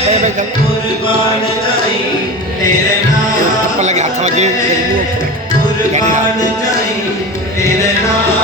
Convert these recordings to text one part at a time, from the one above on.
ਪਏ ਕੁਰਬਾਨ ਜਾਈ ਤੇਰੇ ਨਾਮ ਤੇਰੇ ਨਾਮ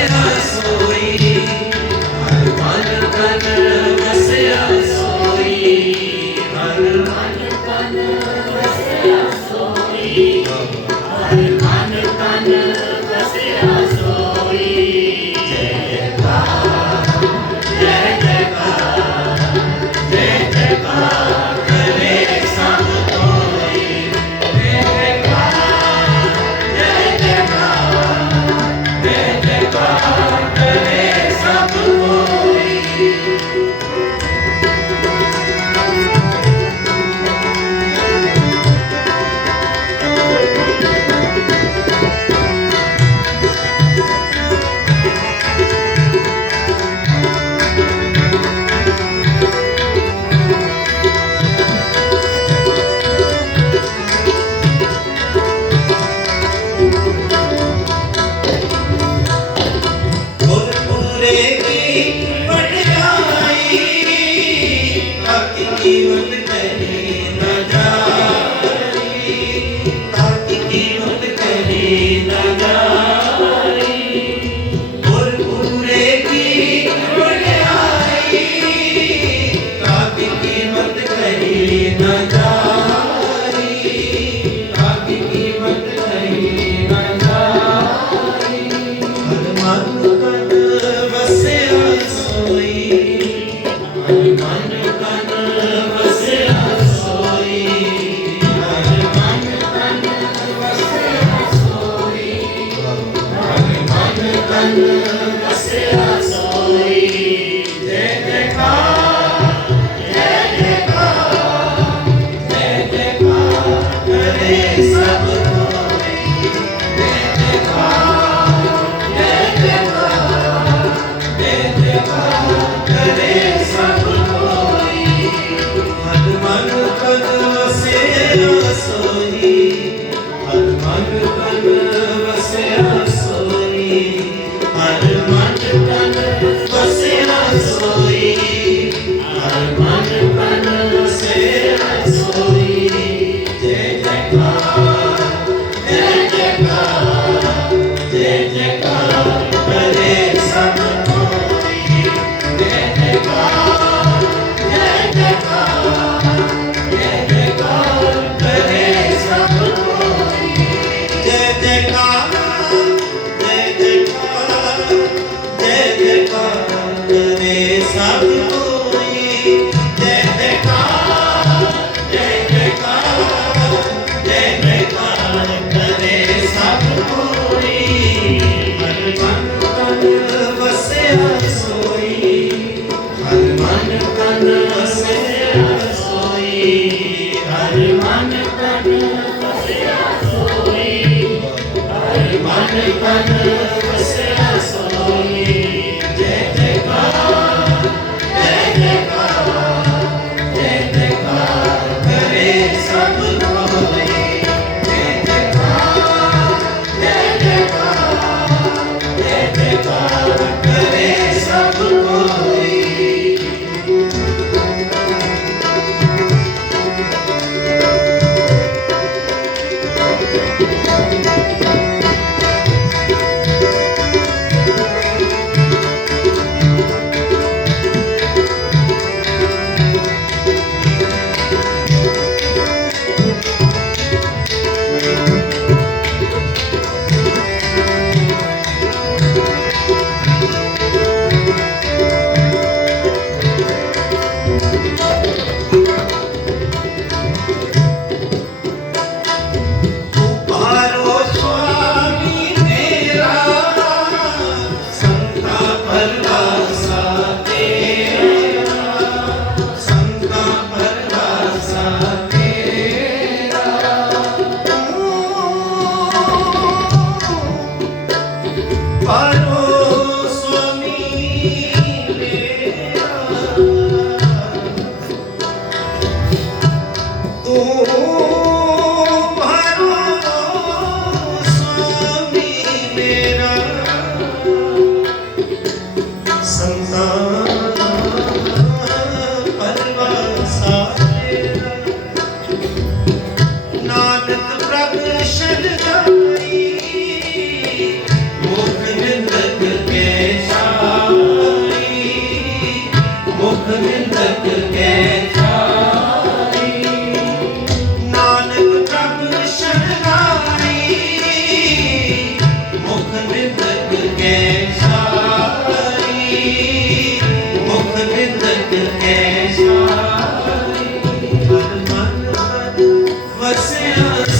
Yeah. sleep. feliz. Yeah. Thank you. tu Mas se.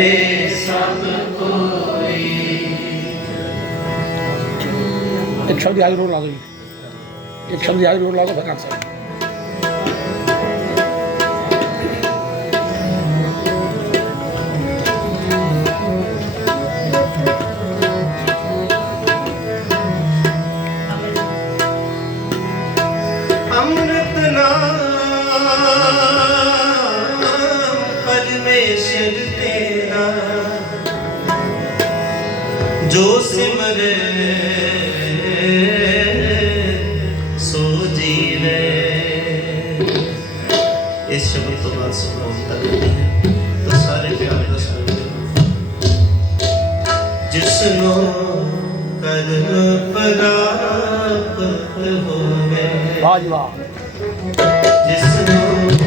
करे सब कोई एक शब्द हाई रोल आ गई एक शब्द हाई रोल आ गई भगवान साहब अमृत ना ਨਾਮੇ ਸਿਰ ਤੇਰਾ। ਜੋ ਸਿਮਰੇ ਸੋ ਜੀਵੇ। ਇਸ ਸ਼ਬਦ ਤੋਂ ਬਾਅਦ ਸੁਣਾਉਣ ਤੱਕ ਤਾਂ ਸਾਰੇ ਪਿਆਰ ਦਾ ਸਮਝ ਜਿਸ ਨੂੰ ਕਰਮ ਪ੍ਰਾਪਤ ਹੋਵੇ ਵਾਹ ਜੀ ਵਾਹ। ਜਿਸ ਨੂੰ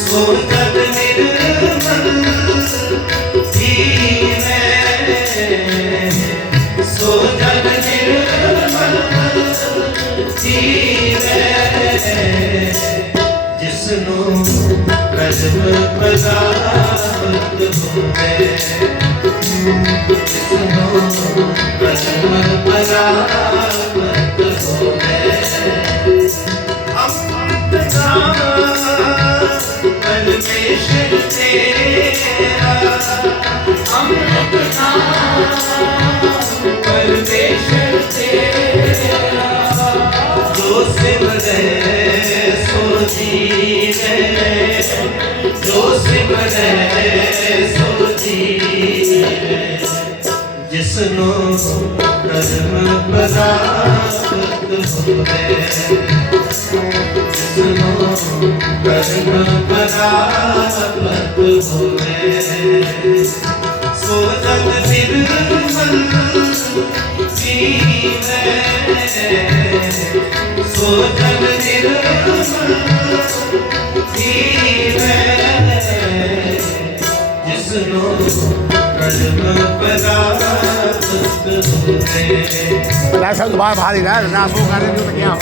ਸੋਨਤ ਨਿਰਮਲ ਜੀਵੇ ਸੋਨਤ ਨਿਰਮਲ ਜੀਵੇ ਜਿਸ ਨੂੰ ਰਜਬ ਪ੍ਰਸਾਦ ਹੋਵੇ ਨੂੰ ਕਰਮ ਪ੍ਰਾਪਤ ਹੋਵੇ ਜਿਸ ਕਰਮ ਪ੍ਰਾਪਤ ਹੋਵੇ ਸੋ ਜਨ ਨਿਰਮਲ ਜੀਵੇ ਜਿਸ ਨੂੰ ਕਰਮ ਪ੍ਰਾਪਤ ਹੋਵੇ ਲੈ ਸਾਹਿਬ ਬਾਹਰ ਹੀ ਰਹਿ ਨਾ ਸੋ ਕਰਦੇ ਜੋ ਤੱਕਿਆ